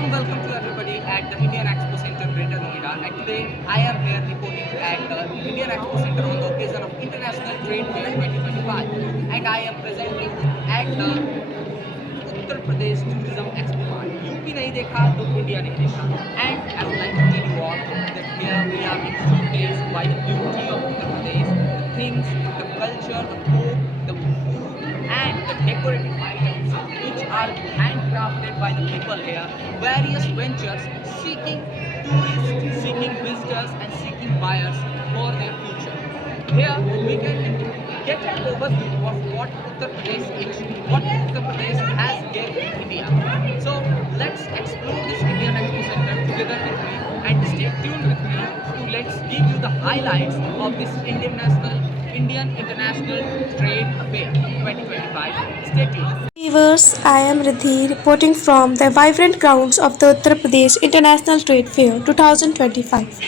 warm welcome to everybody at the Indian Expo Center, Greater Noida. And today I am here reporting at the Indian Expo Center on the occasion of International Trade Fair 2025. And I am presently at the Uttar Pradesh Tourism Expo Mart. UP नहीं देखा तो India नहीं देखा. And I would like to tell you all that here we are being showcased by the beauty of Uttar Pradesh, the things, the culture, the folk, the food, and the decorative items which are handcrafted by the people here. Various ventures seeking tourists, seeking visitors, and seeking buyers for their future. Here we can get an overview of what Uttar Pradesh is, what Uttar Pradesh has given India. So let's explore this Indian Expo Center together with me and stay tuned with me to let's give you the highlights of this Indian International Trade Fair 2025. Stay tuned. Viewers, I am Riddhi reporting from the vibrant grounds of the Uttar Pradesh International Trade Fair 2025,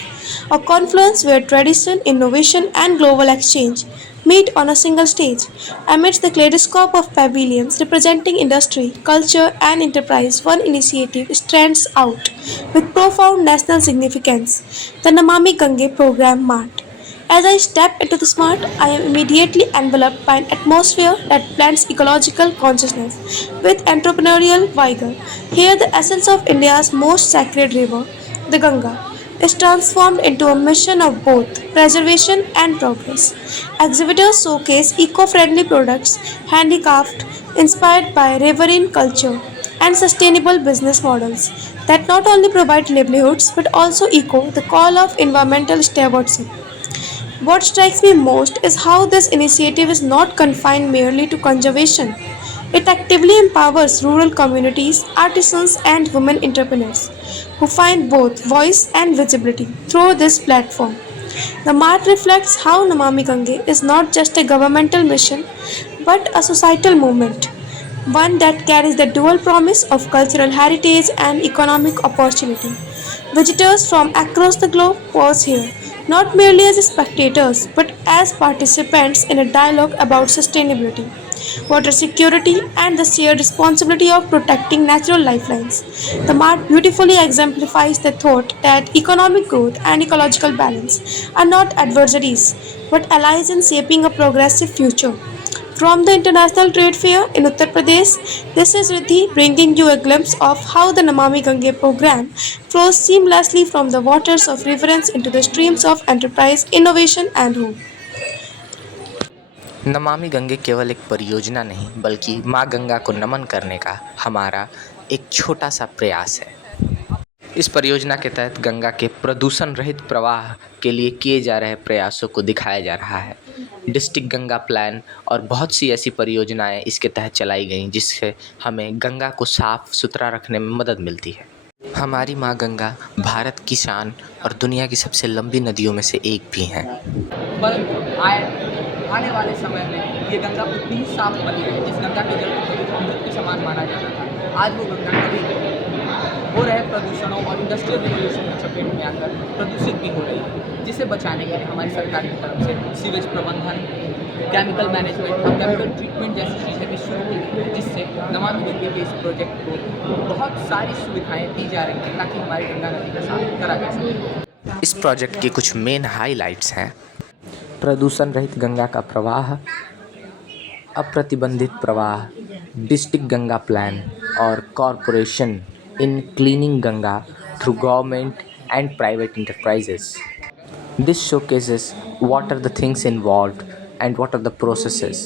a confluence where tradition, innovation, and global exchange meet on a single stage. Amidst the kaleidoscope of pavilions representing industry, culture, and enterprise, one initiative stands out with profound national significance: the Namami Gange program Mart. As I step into the smart, I am immediately enveloped by an atmosphere that blends ecological consciousness with entrepreneurial vigor. Here, the essence of India's most sacred river, the Ganga, is transformed into a mission of both preservation and progress. Exhibitors showcase eco friendly products, handicraft inspired by riverine culture, and sustainable business models that not only provide livelihoods but also echo the call of environmental stewardship. What strikes me most is how this initiative is not confined merely to conservation. It actively empowers rural communities, artisans, and women entrepreneurs who find both voice and visibility through this platform. The mart reflects how Namami Gange is not just a governmental mission but a societal movement, one that carries the dual promise of cultural heritage and economic opportunity. Visitors from across the globe pause here, not merely as spectators but as participants in a dialogue about sustainability, water security, and the shared responsibility of protecting natural lifelines. The mart beautifully exemplifies the thought that economic growth and ecological balance are not adversaries but allies in shaping a progressive future. From the International Trade Fair in Uttar Pradesh, this is Riddhi bringing you a glimpse of how the Namami Gange program flows seamlessly from the waters of reverence into the streams of enterprise, innovation, and hope. Namami Gange केवल एक परियोजना नहीं बल्कि माँ गंगा को नमन करने का हमारा एक छोटा सा प्रयास है। इस परियोजना के तहत गंगा के प्रदूषण रहित प्रवाह के लिए किए जा रहे प्रयासों को दिखाया जा रहा है। डिस्ट्रिक्ट गंगा प्लान और बहुत सी ऐसी परियोजनाएं इसके तहत चलाई गई जिससे हमें गंगा को साफ सुथरा रखने में मदद मिलती है। हमारी माँ गंगा भारत की शान और दुनिया की सबसे लंबी नदियों में से एक भी हैं। आने वाले समय में ये गंगा उतनी ही साफ बनी रही जिस गंगा के जल को कभी अमृत के समान माना जाता था। आज वो गंगा कभी हो रहे प्रदूषणों और इंडस्ट्रियल रिवोल्यूशन की चपेट में आकर प्रदूषित भी हो रही है, जिसे बचाने के लिए हमारी सरकार की तरफ से सीवेज प्रबंधन, केमिकल मैनेजमेंट और केमिकल ट्रीटमेंट जैसी चीज़ें भी शुरू की हैं, जिससे नमामि गंगे के इस प्रोजेक्ट को बहुत सारी सुविधाएँ दी जा रही हैं ताकि हमारी गंगा नदी का साफ करा जा सके। इस प्रोजेक्ट के कुछ मेन हाइलाइट्स हैं: प्रदूषण रहित गंगा का प्रवाह, अप्रतिबंधित प्रवाह, डिस्ट्रिक्ट गंगा प्लान और corporation in cleaning Ganga through government and private enterprises. This showcases what are the things involved and what are the processes.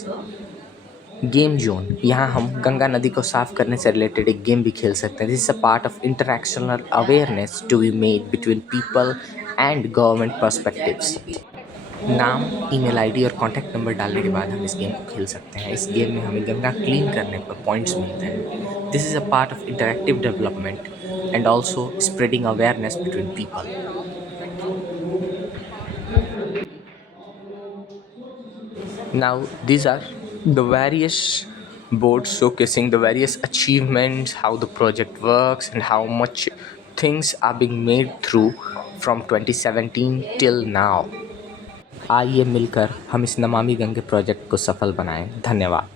Game zone, यहाँ हम गंगा नदी को साफ करने से रिलेटेड एक गेम भी खेल सकते हैं। This is a part of interactional awareness to be made between people and government perspectives. नाम, ईमेल आईडी और कॉन्टैक्ट नंबर डालने के बाद हम इस गेम को खेल सकते हैं। इस गेम में हमें गंगा क्लीन करने पर पॉइंट्स मिलते हैं। This is a part of interactive development and also spreading awareness between people. Now these are the various boards showcasing the various achievements, how the project works and how much things are being made through from 2017 till now. आइए मिलकर हम इस Namami Gange project को सफल बनाएं। धन्यवाद।